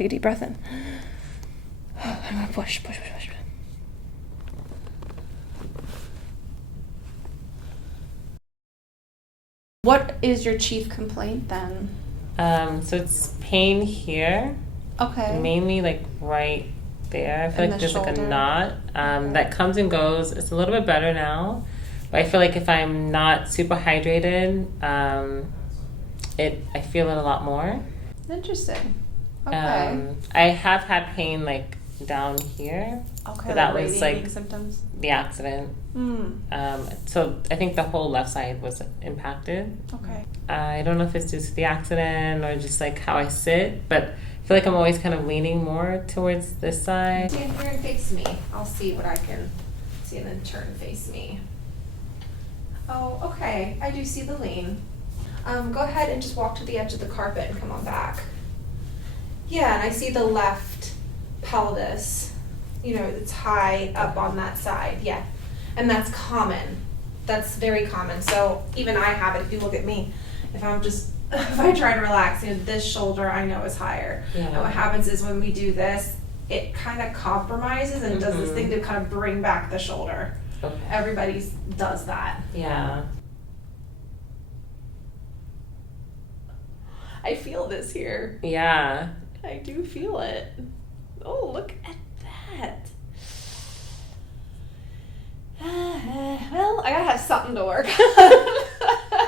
Take a deep breath in. I'm going to push. What is your chief complaint then? So it's pain here. Okay. Mainly like right there. I feel In like the there's like a shoulder? knot that comes and goes. It's a little bit better now. But I feel like if I'm not super hydrated, I feel it a lot more. Interesting. Okay. I have had pain like down here. Okay. But that was like symptoms. the accident. So I think the whole left side was impacted. Okay. I don't know if it's due to the accident or just like how I sit, but I feel like I'm always kind of leaning more towards this side. Stand here and face me. I'll see what I can see and then turn and face me. Oh, okay. I do see the lean. Go ahead and just walk to the edge of the carpet and come on back. Yeah, and I see the left pelvis. You know, it's high up on that side. Yeah. And that's common. That's very common. So even I have it. If you look at me, if I try to relax, you know, this shoulder I know is higher. Yeah. And what happens is when we do this, it kind of compromises and does this thing to kind of bring back the shoulder. Okay. Everybody does that. Yeah. I feel this here. Yeah. I do feel it. Oh, look at that. Well, I gotta have something to work on.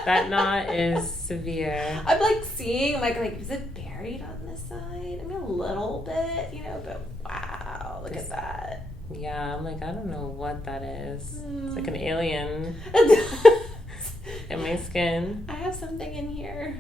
That knot is severe. I'm like seeing, like, is it buried on this side? I mean, a little bit, you know, but wow, look at that. Yeah, I'm like, I don't know what that is. It's like an alien in my skin. I have something in here.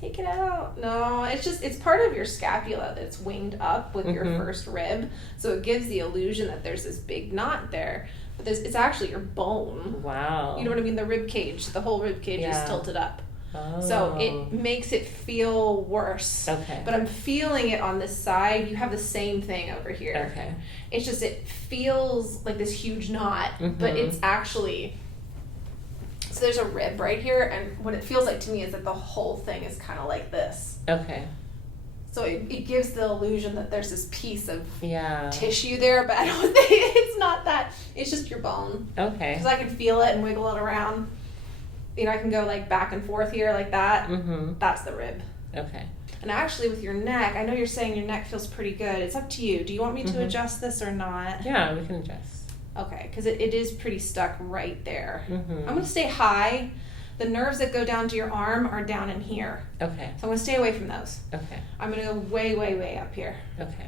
Take it out. No, it's part of your scapula that's winged up with your first rib. So it gives the illusion that there's this big knot there. But it's actually your bone. Wow. You know what I mean? The rib cage, the whole rib cage is tilted up. Oh. So it makes it feel worse. Okay. But I'm feeling it on this side. You have the same thing over here. Okay. It's just, it feels like this huge knot, but it's actually, so there's a rib right here, and what it feels like to me is that the whole thing is kind of like this. Okay. So it gives the illusion that there's this piece of Yeah. tissue there, but I don't think it's not that. It's just your bone. Okay. Because I can feel it and wiggle it around. You know, I can go like back and forth here like that. That's the rib. Okay. And actually with your neck, I know you're saying your neck feels pretty good. It's up to you. Do you want me to adjust this or not? Yeah, we can adjust. Okay, because it is pretty stuck right there. Mm-hmm. I'm going to stay high. The nerves that go down to your arm are down in here. Okay. So I'm going to stay away from those. Okay. I'm going to go way, way, way up here. Okay.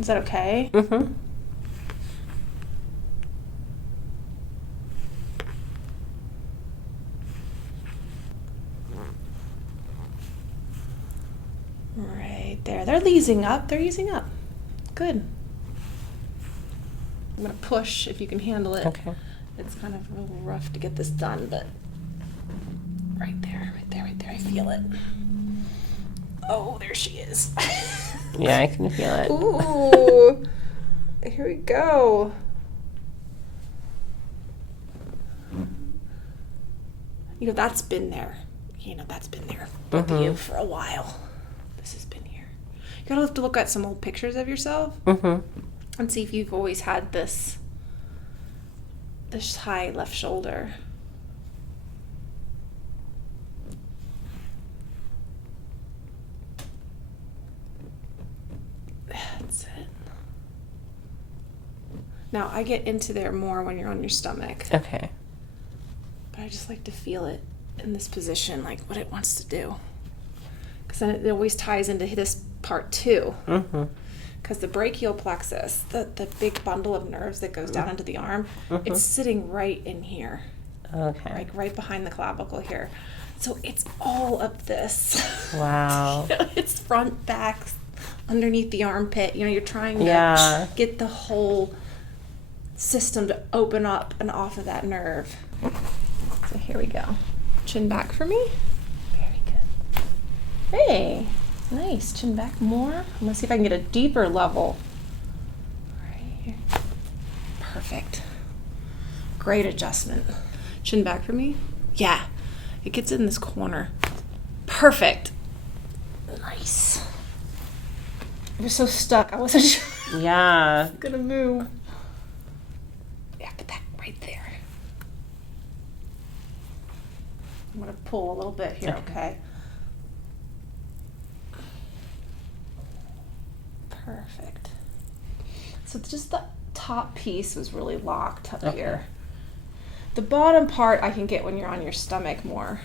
Is that okay? Mm-hmm. Right there. They're easing up. They're easing up. Good. I'm going to push if you can handle it. Okay. It's kind of a little rough to get this done, but right there, right there, right there. I feel it. Oh, there she is. Yeah, I can feel it. Ooh. Here we go. You know, that's been there. You know, that's been there with you for a while. This has been here. You gotta have to look at some old pictures of yourself and see if you've always had this high left shoulder. That's it. Now, I get into there more when you're on your stomach. Okay. But I just like to feel it in this position, like what it wants to do. Because then it always ties into this part too. Because the brachial plexus, the big bundle of nerves that goes down into the arm, it's sitting right in here. Okay. Like right behind the clavicle here. So it's all of this. Wow. You know, it's front, back, underneath the armpit. You know, you're trying to get the whole system to open up and off of that nerve. So here we go. Chin back for me. Very good. Hey, nice. Chin back more. I'm gonna see if I can get a deeper level. Right here. Perfect. Great adjustment. Chin back for me. Yeah. It gets in this corner. Perfect. Nice. I was so stuck. I wasn't sure. Yeah. Gonna move. Yeah, put that right there. I'm gonna pull a little bit here, okay? Perfect. So just the top piece was really locked up here. The bottom part I can get when you're on your stomach more.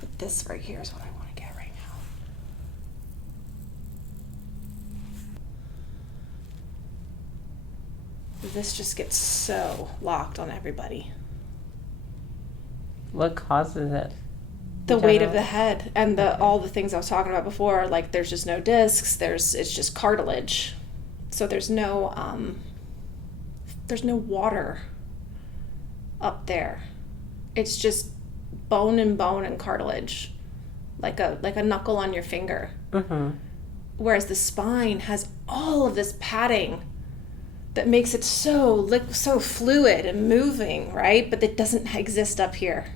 But this right here is what I want to get right now. This just gets so locked on everybody. What causes it? The weight of the head and all the things I was talking about before, like there's just no discs, it's just cartilage. So there's no water up there. It's just bone and cartilage, like a knuckle on your finger. Mm-hmm. Whereas the spine has all of this padding that makes it so fluid and moving, right? But it doesn't exist up here.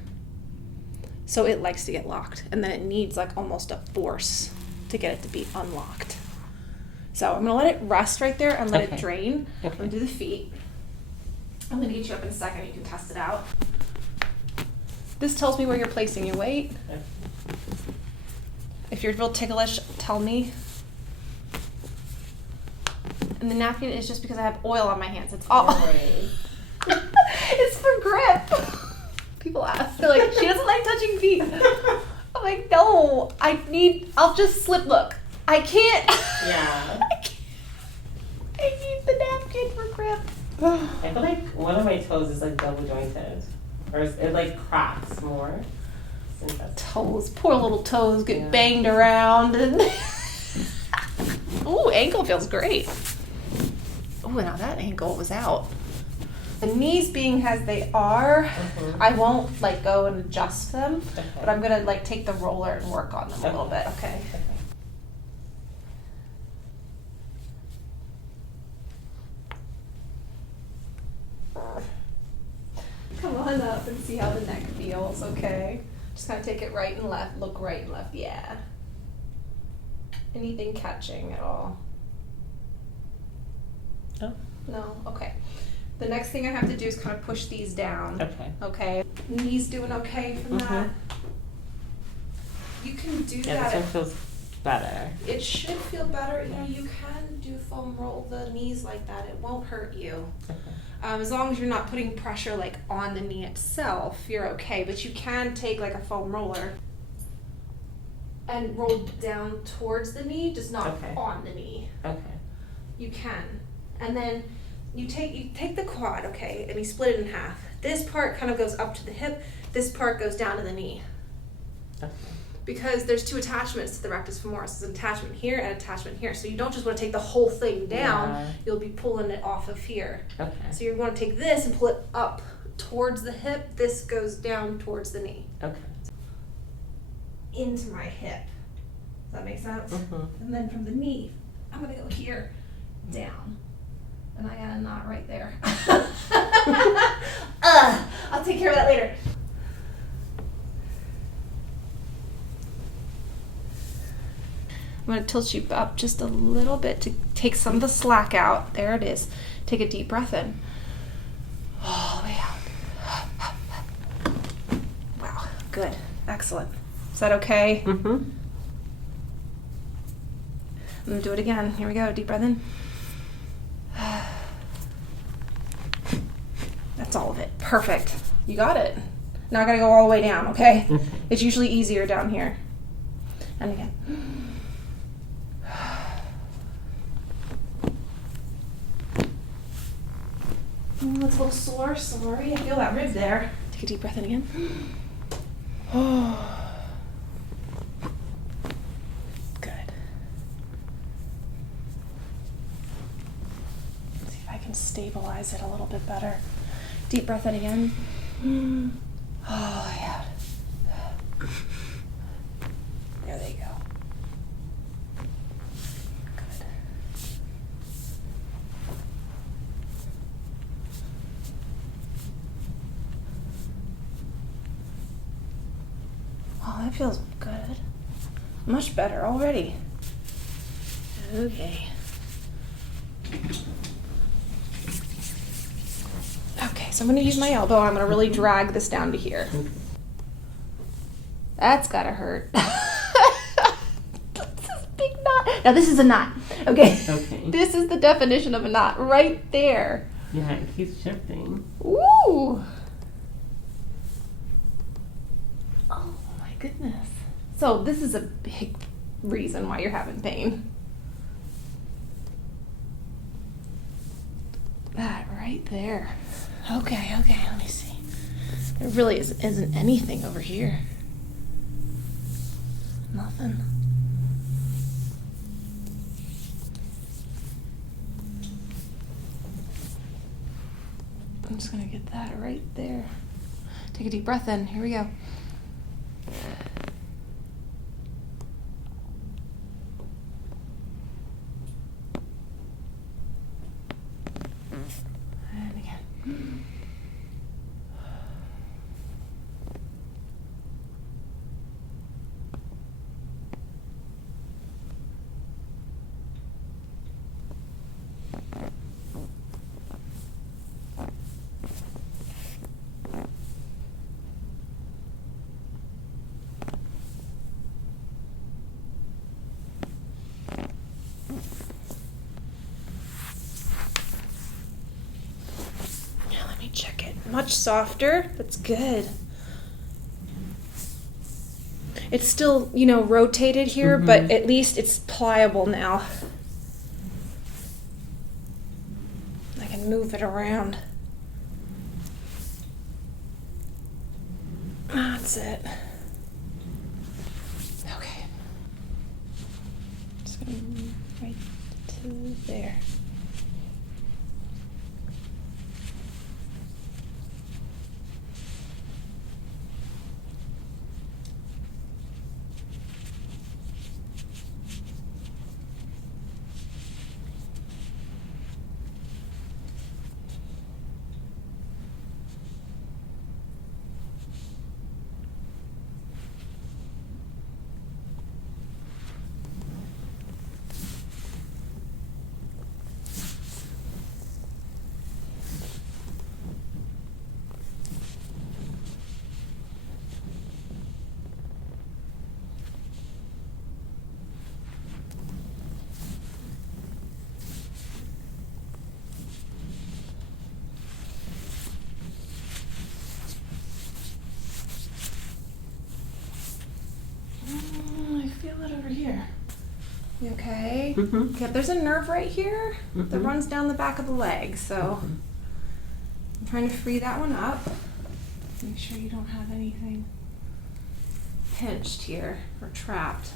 So it likes to get locked, and then it needs like almost a force to get it to be unlocked. So I'm gonna let it rest right there and let it drain. Okay. I'm gonna do the feet. I'm gonna get you up in a second. You can test it out. This tells me where you're placing your weight. Okay. If you're real ticklish, tell me. And the napkin is just because I have oil on my hands. It's all. It's for grip. People ask, they're like, she doesn't like touching feet. I'm like, no, I'll just slip. Look, I can't. Yeah. I need the napkin for grip. I feel like one of my toes is like double jointed, or it like cracks more. Toes, poor little toes get banged around. And ooh, ankle feels great. Ooh, now that ankle was out. The knees being as they are, I won't like go and adjust them, but I'm gonna like take the roller and work on them a little bit. Okay. Come on up and see how the neck feels. Okay. Just kind of take it right and left. Look right and left. Yeah. Anything catching at all? No. No. Okay. The next thing I have to do is kind of push these down. Okay. Okay. Knees doing okay from that? You can do that. Yeah, this one feels better. It should feel better. You know, you can do foam roll the knees like that. It won't hurt you. Okay. As long as you're not putting pressure like on the knee itself, you're okay. But you can take like a foam roller and roll down towards the knee, just not on the knee. Okay. You can. And then you take the quad, okay, and you split it in half. This part kind of goes up to the hip. This part goes down to the knee. Okay. Because there's two attachments to the rectus femoris. There's an attachment here and an attachment here. So you don't just want to take the whole thing down. Yeah. You'll be pulling it off of here. Okay. So you're going to take this and pull it up towards the hip. This goes down towards the knee. Okay. Into my hip. Does that make sense? Mm-hmm. And then from the knee, I'm going to go here, down. And I got a knot right there. I'll take care of that later. I'm going to tilt you up just a little bit to take some of the slack out. There it is. Take a deep breath in. All the way out. Wow. Good. Excellent. Is that okay? Mm-hmm. I'm going to do it again. Here we go. Deep breath in. That's all of it. Perfect. You got it. Now I gotta go all the way down, okay? It's usually easier down here. And again. That's a little sore. Sorry. I feel that rib there. Take a deep breath in again. Good. Let's see if I can stabilize it a little bit better. Deep breath in again. Oh, yeah. There they go. Good. that feels good. Much better already. Okay. Okay, so I'm gonna use my elbow. I'm gonna really drag this down to here. That's gotta hurt. This is a big knot. Now this is a knot. Okay. Okay. This is the definition of a knot right there. Yeah, it keeps shifting. Ooh. Oh my goodness. So this is a big reason why you're having pain. That right there. Okay, let me see. There really isn't anything over here. Nothing. I'm just gonna get that right there. Take a deep breath in. Here we go. And again. Now let me check it. Much softer. That's good. It's still, rotated here, but at least it's pliable now. I can move it around. That's it. Okay. Just gonna move right to there. I feel it over here. You okay? Okay, there's a nerve right here that runs down the back of the leg, so I'm trying to free that one up. Make sure you don't have anything pinched here or trapped.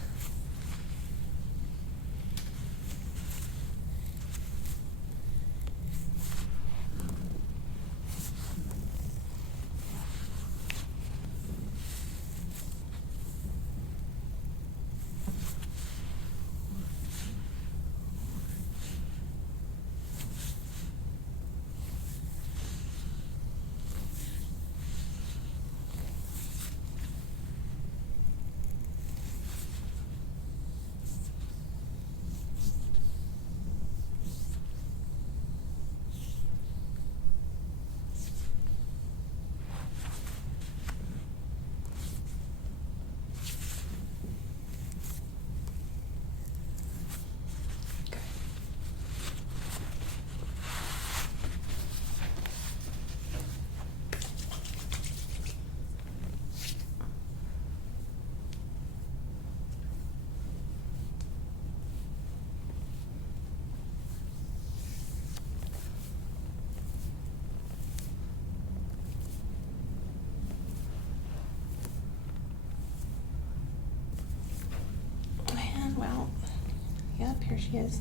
Well, yep, here she is.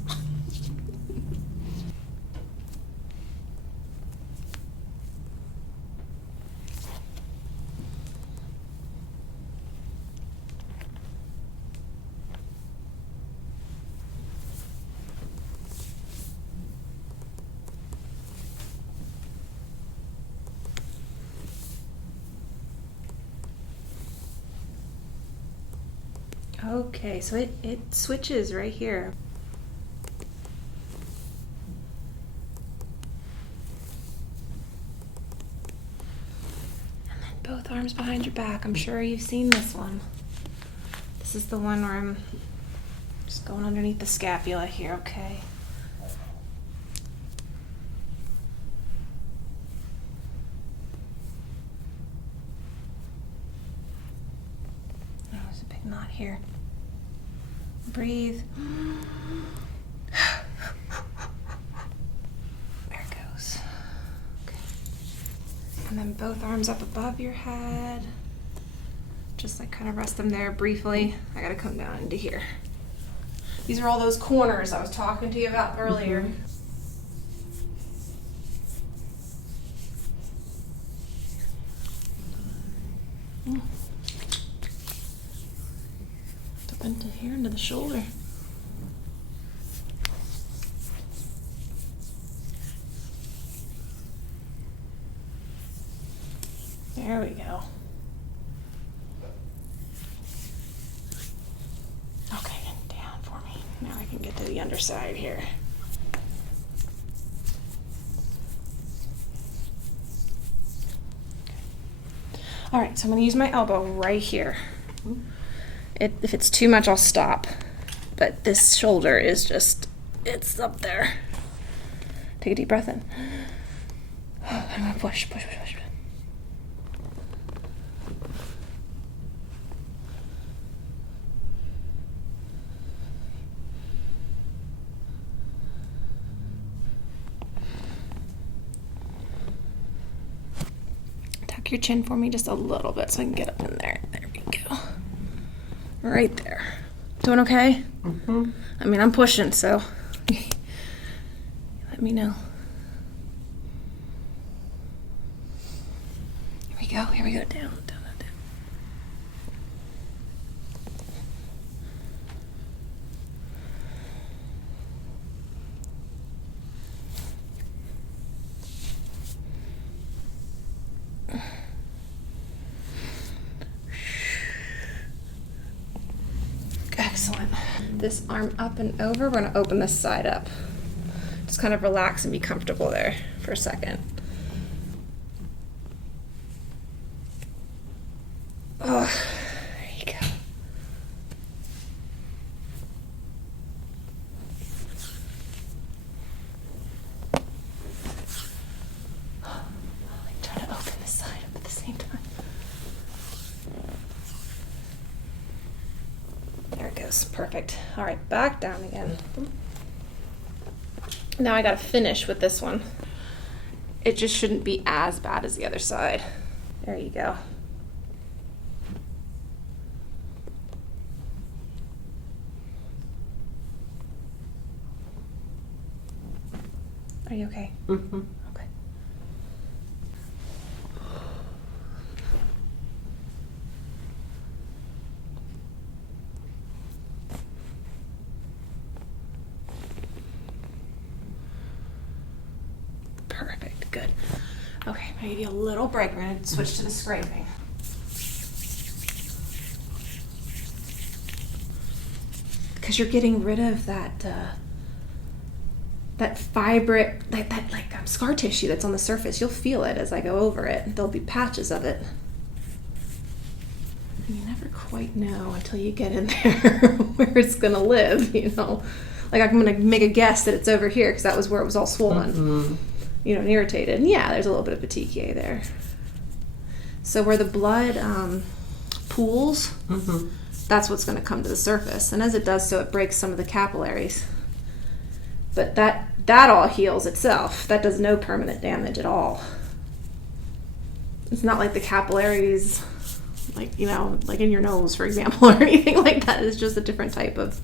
Okay, so it switches right here. And then both arms behind your back. I'm sure you've seen this one. This is the one where I'm just going underneath the scapula here, okay? Oh, there's a big knot here. Breathe. There it goes. Okay. And then both arms up above your head. Just like kind of rest them there briefly. I gotta come down into here. These are all those corners I was talking to you about earlier. Up into here, into the shoulder. There we go. Okay, and down for me. Now I can get to the underside here. All right, so I'm gonna use my elbow right here. If it's too much, I'll stop. But this shoulder is just, it's up there. Take a deep breath in. I'm gonna push, push, push, push. Tuck your chin for me just a little bit so I can get up in there. There we go. Right there. Doing okay? Mm-hmm. I mean, I'm pushing, so let me know. Here we go. Here we go. Down, down, down, down. Excellent. This arm up and over. We're going to open this side up. Just kind of relax and be comfortable there for a second. Oh, there you go. I'm trying to open this side up at the same time. There it goes. Perfect. All right, back down again. Now I got to finish with this one. It just shouldn't be as bad as the other side. There you go. Are you okay? Mm-hmm. Okay. Perfect. Good. Okay, I'm gonna give you a little break. We're gonna switch to the scraping. Because you're getting rid of that that fibrous, that scar tissue that's on the surface. You'll feel it as I go over it. There'll be patches of it. And you never quite know until you get in there where it's gonna live, you know. Like I'm gonna make a guess that it's over here because that was where it was all swollen, Mm-hmm. you know, and irritated. And yeah, there's a little bit of petechiae there. So where the blood pools, Mm-hmm. that's what's going to come to the surface. And as it does so, it breaks some of the capillaries. But that all heals itself. That does no permanent damage at all. It's not like the capillaries, like, you know, like in your nose, for example, or anything like that. It's just a different type of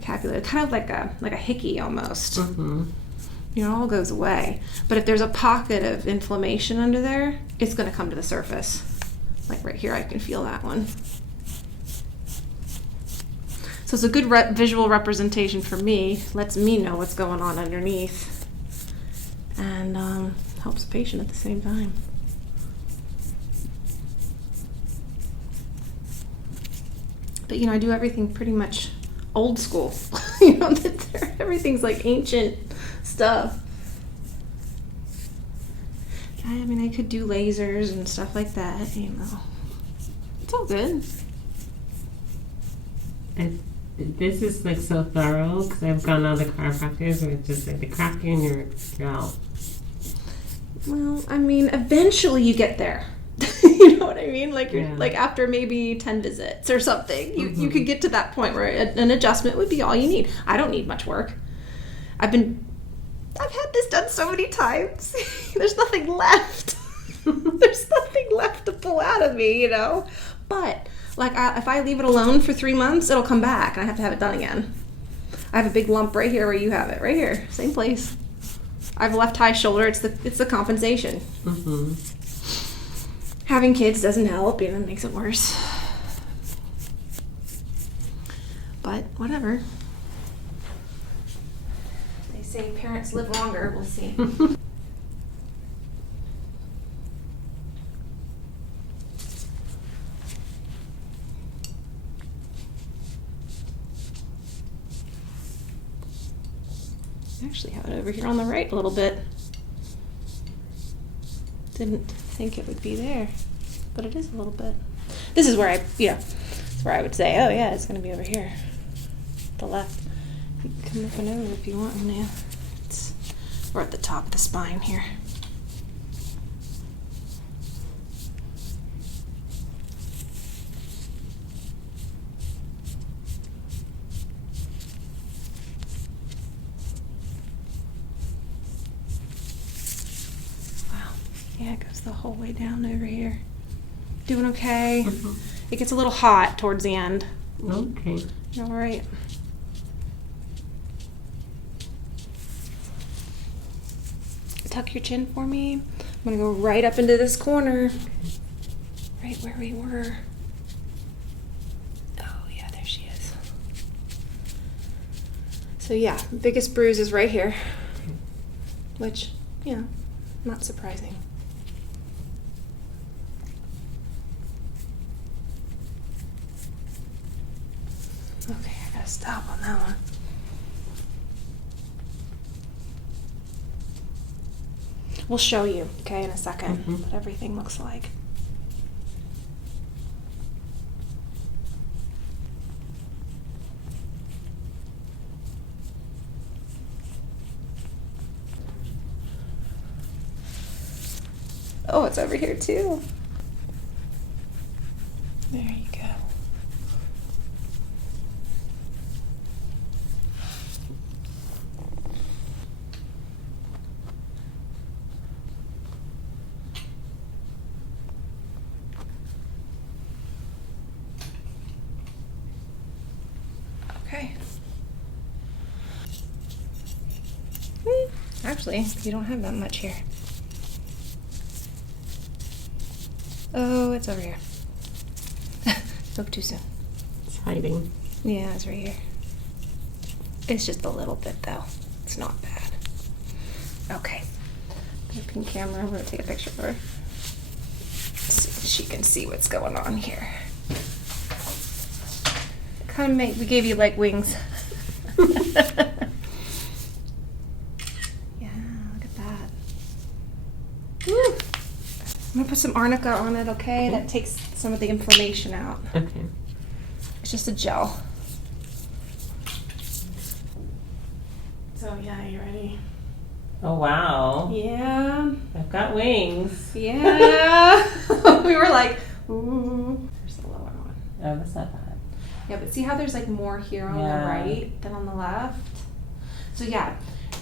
capillary. Kind of like a hickey almost. Mm-hmm. You know, it all goes away. But if there's a pocket of inflammation under there, it's going to come to the surface. Like right here, I can feel that one. So it's a good visual representation for me. Lets me know what's going on underneath. And helps the patient at the same time. But, you know, I do everything pretty much old school. You know, everything's like ancient stuff. I mean, I could do lasers and stuff like that, you know. It's all good. And this is like so thorough because I've gone to other chiropractors where it's just like they crack you and you're out. Well, I mean, eventually you get there. You know what I mean? Like you're like after maybe 10 visits or something, you could get to that point where an adjustment would be all you need. I don't need much work. I've had this done so many times. There's nothing left. There's nothing left to pull out of me, you know? But like if I leave it alone for 3 months, it'll come back and I have to have it done again. I have a big lump right here where you have it. Right here. Same place. I have a left high shoulder. It's the compensation. Mm-hmm. Having kids doesn't help, you know, it makes it worse. But whatever. They say parents live longer. We'll see. I actually have it over here on the right a little bit. Didn't think it would be there, but it is a little bit. This is where it's where I would say, oh yeah, it's going to be over here, the left. You can come up and over if you want now. We're at the top of the spine here. Yeah, it goes the whole way down over here. Doing okay. Mm-hmm. It gets a little hot towards the end. Okay. All right. Tuck your chin for me. I'm going to go right up into this corner. Right where we were. Oh, yeah, there she is. So, yeah, biggest bruise is right here. Which, yeah, not surprising. Okay, I gotta stop on that one. We'll show you, okay, in a second, what everything looks like. Oh, it's over here too. There you go. Okay. Actually, you don't have that much here. Oh, it's over here. Spoke too soon. It's hiding. Yeah, it's right here. It's just a little bit, though. It's not bad. Okay. Pin camera. I'm going to take a picture of her. So she can see what's going on here. Kind of we gave you like wings. Yeah, look at that. Woo! I'm gonna put some arnica on it, okay? That takes some of the inflammation out. Okay. It's just a gel. So yeah, you ready? Oh wow. Yeah. I've got wings. Yeah. We were like, ooh. There's the lower one. Oh, that's not bad. Yeah, but see how there's like more here on the right than on the left? So yeah,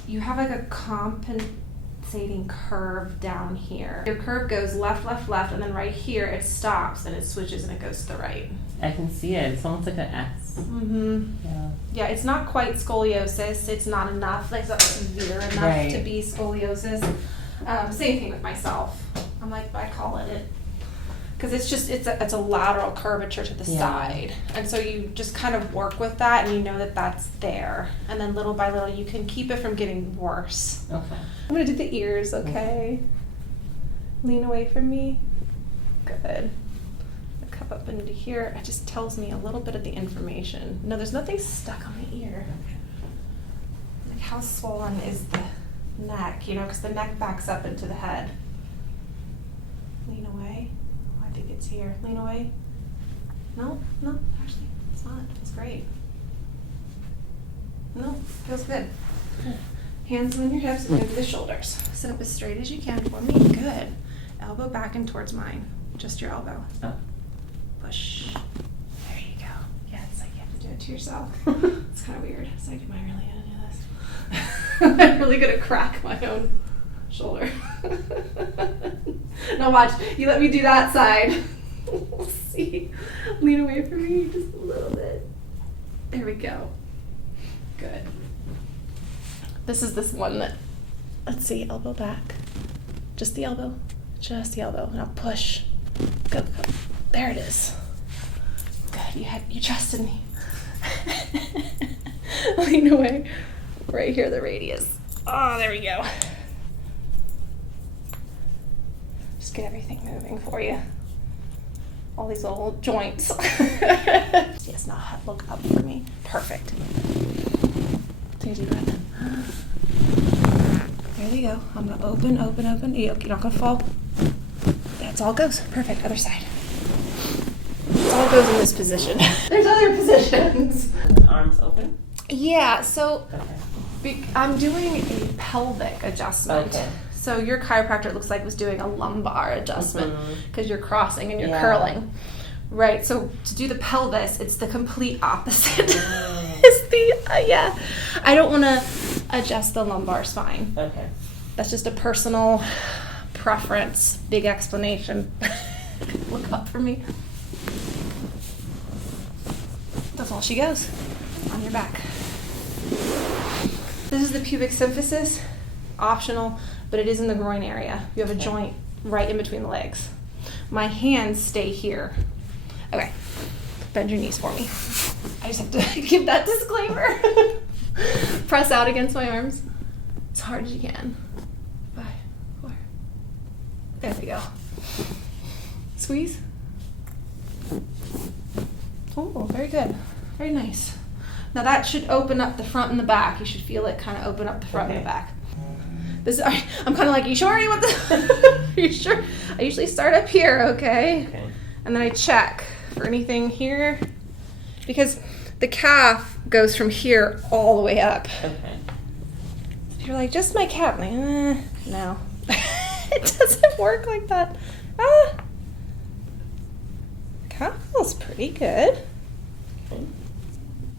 you have like a compensating curve down here. Your curve goes left, left, left, and then right here it stops and it switches and it goes to the right. I can see it. It's almost like an S. Mm-hmm. Yeah. Yeah, it's not quite scoliosis. It's not enough. Like, it's not severe enough to be scoliosis. Same thing with myself. I'm like, I call it because it's a lateral curvature to the side, and so you just kind of work with that, and you know that that's there, and then little by little you can keep it from getting worse. Okay. I'm gonna do the ears. Okay. Lean away from me. Good. Cup up open into here. It just tells me a little bit of the information. No, there's nothing stuck on the ear. Like how swollen is the neck, you know, because the neck backs up into the head. Lean away. Oh, I think it's here. Lean away. No, actually, it's not. It's great. No, feels good. Hands on your hips and over the shoulders. Sit up as straight as you can for me. Good. Elbow back and towards mine. Just your elbow. Oh. Push. There you go. Yeah, it's like you have to do it to yourself. It's kind of weird. It's like, am I really gonna do this? I'm really gonna crack my own shoulder. Now watch. You let me do that side. We'll see. Lean away from me just a little bit. There we go. Good. This is this one that, let's see, elbow back. Just the elbow. Just the elbow. Now push. Go. There it is. Good. You trusted me. Lean away. Right here, the radius. Oh, there we go. Just get everything moving for you. All these little joints. Yes, now look up for me. Perfect. Take a deep breath. There you go. I'm gonna open. You're not gonna fall. That's all goes. Perfect. Other side. It all goes in this position. There's other positions. Arms open? Yeah, so Okay. I'm doing a pelvic adjustment. Okay. So your chiropractor, it looks like, was doing a lumbar adjustment because you're crossing and you're curling. Right, so to do the pelvis, it's the complete opposite. It's the, yeah. I don't want to adjust the lumbar spine. Okay. That's just a personal preference. Big explanation. Look up for me. That's all she goes. On your back. This is the pubic symphysis. Optional, but it is in the groin area. You have a joint right in between the legs. My hands stay here. Okay, bend your knees for me. I just have to give that disclaimer. Press out against my arms as hard as you can. 5, 4. There we go. Squeeze. Oh, very good. Very nice. Now that should open up the front and the back. You should feel it kind of open up the front and the back. This I'm kind of like, you sure you want this? Are you sure? I usually start up here, okay? And then I check for anything here. Because the calf goes from here all the way up. Okay. If you're like, just my calf. I'm like, no. It doesn't work like that. Calf feels pretty good.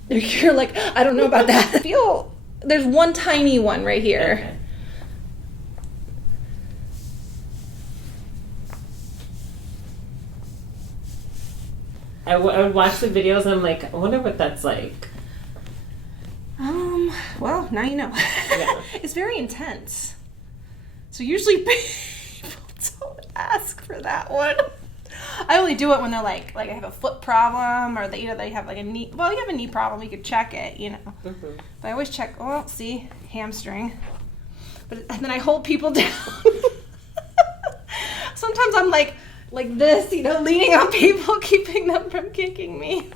You're like, I don't know about that. There's one tiny one right here. Okay. I would watch the videos and I'm like, I wonder what that's like. Well, now you know. Yeah. It's very intense. So usually people don't ask for that one. I only do it when they're like I have a foot problem or they have like a knee. Well, you have a knee problem, you could check it, But I always check. Oh, see, hamstring. And then I hold people down. Sometimes I'm like this, leaning on people, keeping them from kicking me.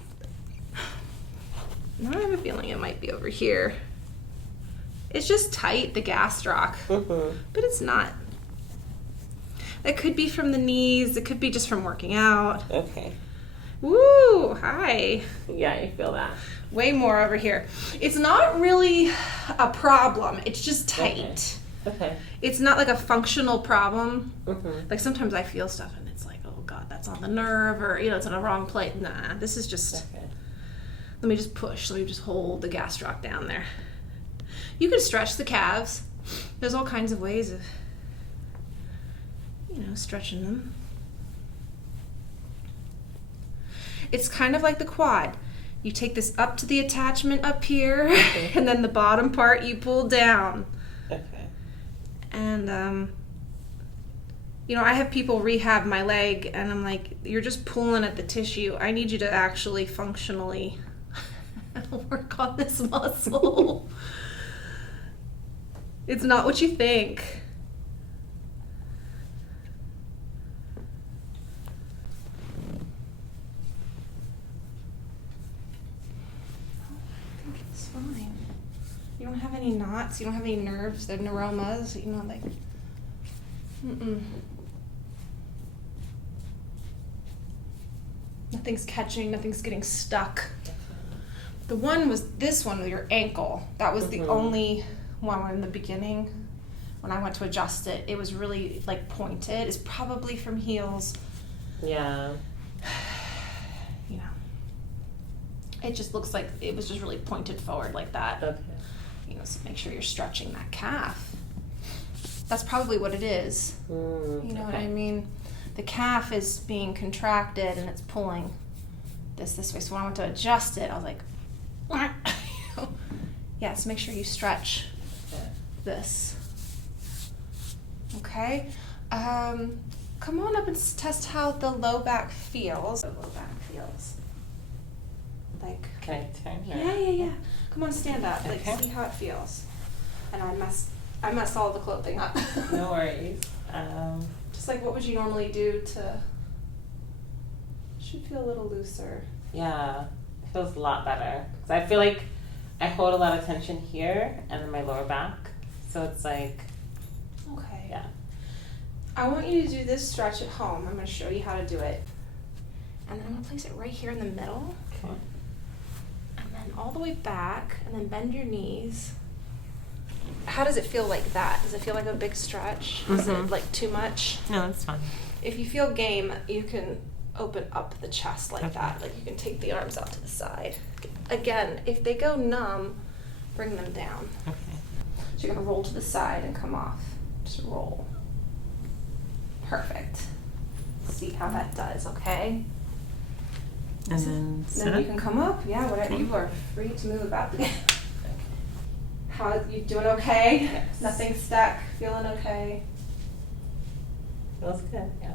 Now I have a feeling it might be over here. It's just tight, the gastroc, but it's not. It could be from the knees. It could be just from working out. Okay. Woo! Hi. Yeah, I feel that. Way more over here. It's not really a problem. It's just tight. Okay. It's not like a functional problem. Like sometimes I feel stuff and it's like, oh God, that's on the nerve or, it's in a wrong place. Nah, this is just, let me just push. Let me just hold the gastroc down there. You can stretch the calves. There's all kinds of ways of, stretching them. It's kind of like the quad. You take this up to the attachment up here, and then the bottom part you pull down. Okay. And, I have people rehab my leg, and I'm like, you're just pulling at the tissue. I need you to actually functionally work on this muscle. It's not what you think. fine. You don't have any knots, you don't have any nerves, the neuromas, you know, like, Nothing's catching, nothing's getting stuck. The one was this one with your ankle. That was the only one in the beginning. When I went to adjust it, it was really like pointed. It's probably from heels. Yeah. You know, it just looks like it was just really pointed forward like that. Okay. You know, so make sure you're stretching that calf. That's probably what it is. You know what I mean? The calf is being contracted and it's pulling this way. So when I went to adjust it, I was like, yeah, so make sure you stretch this. Okay? Come on up and test how the low back feels. The low back feels. Like, Can I turn? yeah. Come on, stand up. Like, Okay. see how it feels. And I messed all the clothing up. No worries. Just like, what would you normally do to? Should feel a little looser. Yeah, it feels a lot better. Because I feel like I hold a lot of tension here and in my lower back. So it's like, Okay. yeah. I want you to do this stretch at home. I'm going to show you how to do it. And then I'm going to place it right here in the middle. Okay. And then all the way back. And then bend your knees. How does it feel like that? Does it feel like a big stretch? Is it like too much? No, that's fine. If you feel game, you can open up the chest like that. Like you can take the arms out to the side. Again, if they go numb, bring them down. Okay. So you're going to roll to the side and come off. Just roll. Perfect. See how that does, okay? And then sit Then you up? can come up. Yeah, whatever. You are free to move about the How you doing okay? Yes. Nothing stuck? Feeling okay? Feels good, yeah.